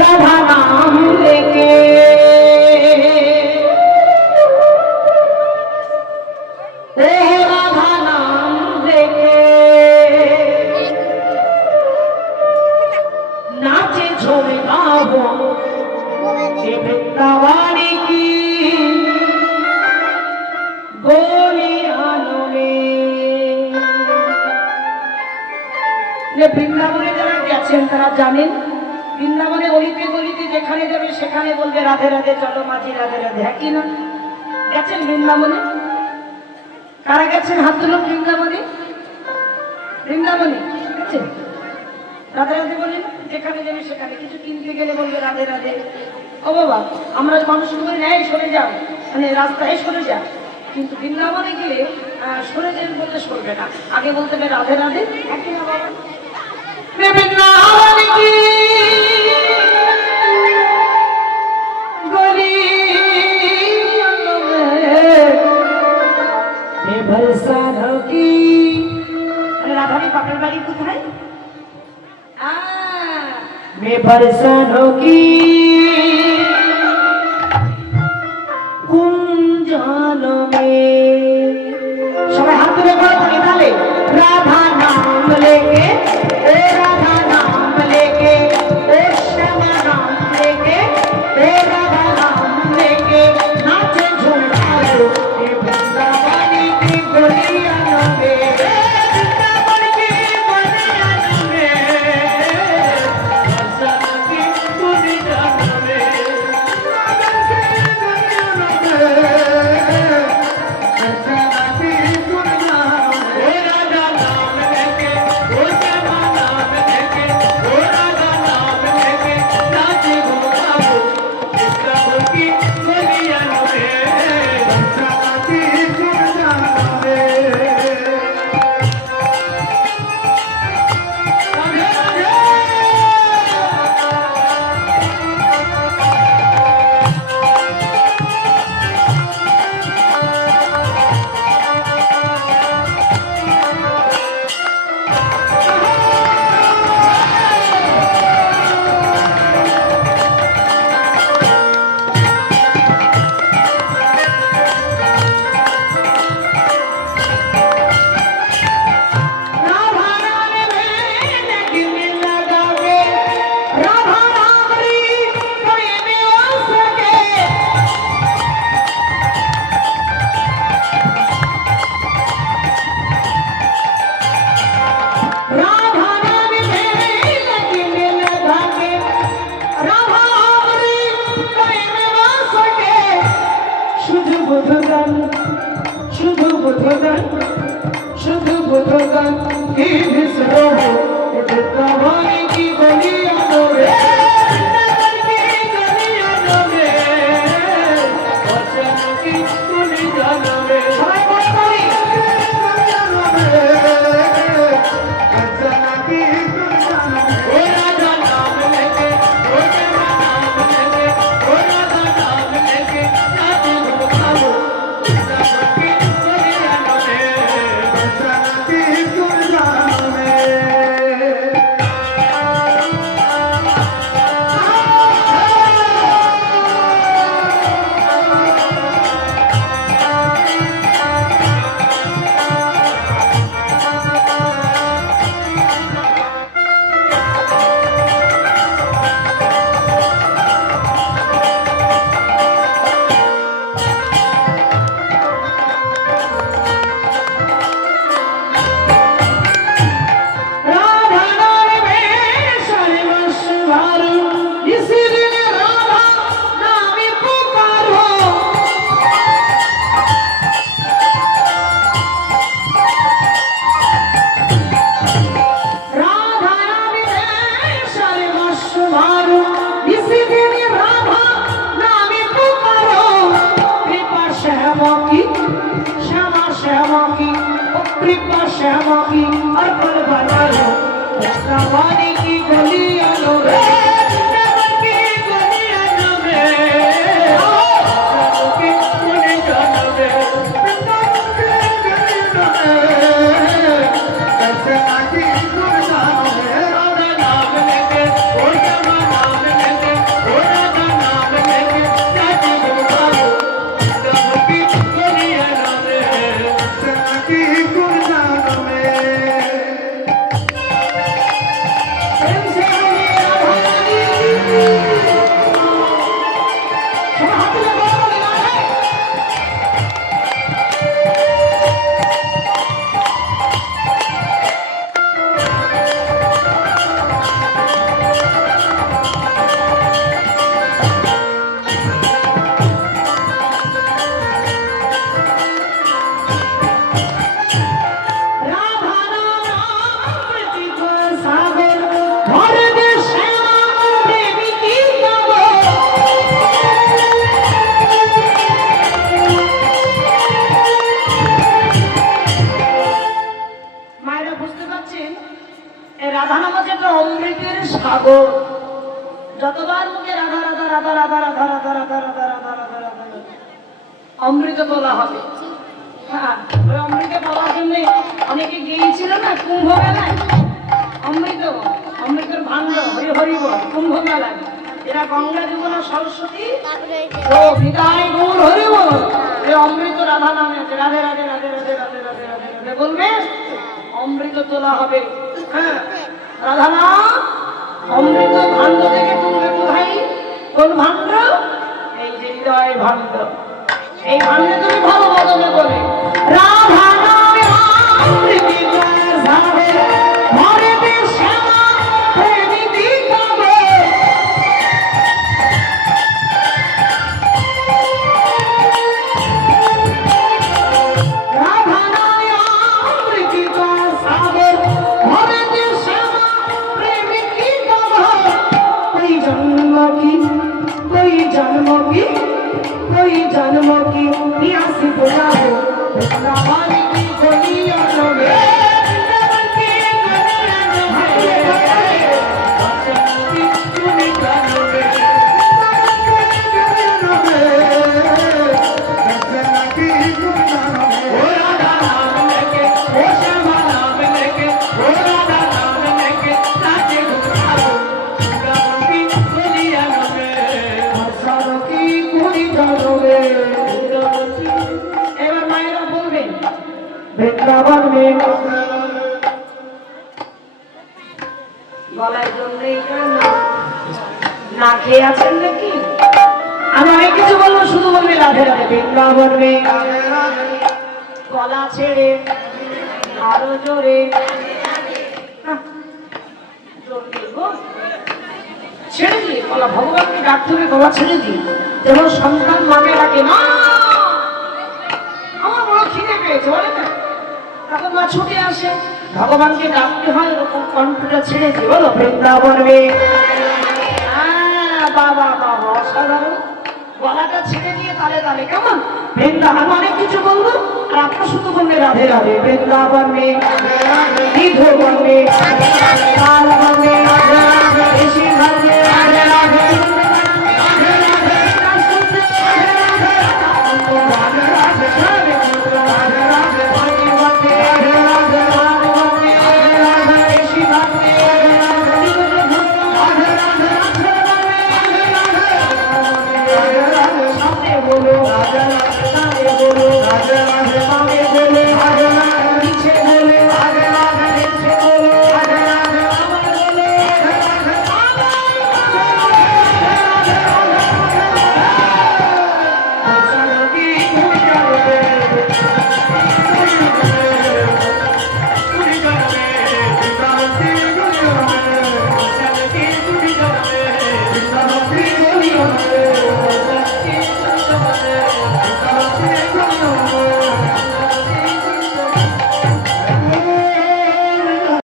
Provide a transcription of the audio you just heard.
রাধা নাম লেগে রে রাধা নাম লেগে নাচে ছবি গাব। বৃন্দাবাণী কি? গরি আনরে বৃন্দাবনে যারা গেছেন তারা জানেন বৃন্দাবনে অলিতে গলিতে যেখানে যাবে সেখানে বলবে রাধে রাধে চলো মাঝি রাধে রাধে। হ্যাঁ কি না? গেছেন বৃন্দাবনে? কারা গেছেন হাত তুলো বৃন্দাবনে? বৃন্দাবনে গেছেন রাধে রাধে বলেন যেখানে যাবে সেখানে। কিছু কিনতে গেলে বলবে রাধে রাধে। ও বাবা আমরা বলি নেয় সরে যাও মানে রাস্তায় সরে যাও কিন্তু বৃন্দাবনে আহ, সরে যান বলতে সরবে না। আগে বলতে হবে রাধে রাধে। একই না বাবা? বৃন্দাবনে কি রাধারি বাপের বাড়ি কোথায় मैं बरसानों की कुंजालों में সবাই হাত তুলে পড়ো তাকে তাহলে রাধা নাম লেকে শুধু বুধগান কি বিসরো বৃন্দাবনে সাগর যতবার মুখে রাধা রাধা রাধা রাধা রাধা রাধা রাধা রাধা রাধা রাধা রাধা রাধা অমৃত তোলা হবে হ্যাঁ অমৃত অনেকে না কুম্ভ অমৃত অমৃতের বল কুম্ভ এরা সরস্বতী বল অমৃত রাধা নামে রাধে রাধে রাধে রাধে রাধে রাধে রাধে রাধে অমৃত তোলা হবে হ্যাঁ রাধা না অমৃত ভাণ্ড থেকে তুলবে কোথায় কোন ভাণ্ড? এই যে হৃদয় ভাণ্ড। এই ভাণ্ডে তুমি ভালো বদলে করে। রাধানা অমৃত E assim por na না আমি কিছু শুধু গলা ছেড়ে, আরও জোরে। ছেড়ে দিয়ে গলা ভগবানকে ডাকতে হবে গলা ছেড়ে দিয়ে যেমন সন্তান মাকে ডাকে, মা! মা ছুটে আসে। ভগবানকে ডাকতে হয়, এরকম কণ্ঠটা ছেড়ে দিয়ে বলো, বৃন্দাবন বাবা বাবা গলাটা ছেড়ে কেমন? বৃন্দাবন অনেক কিছু আর আপনার শুধু বলবে বৃন্দাবন মে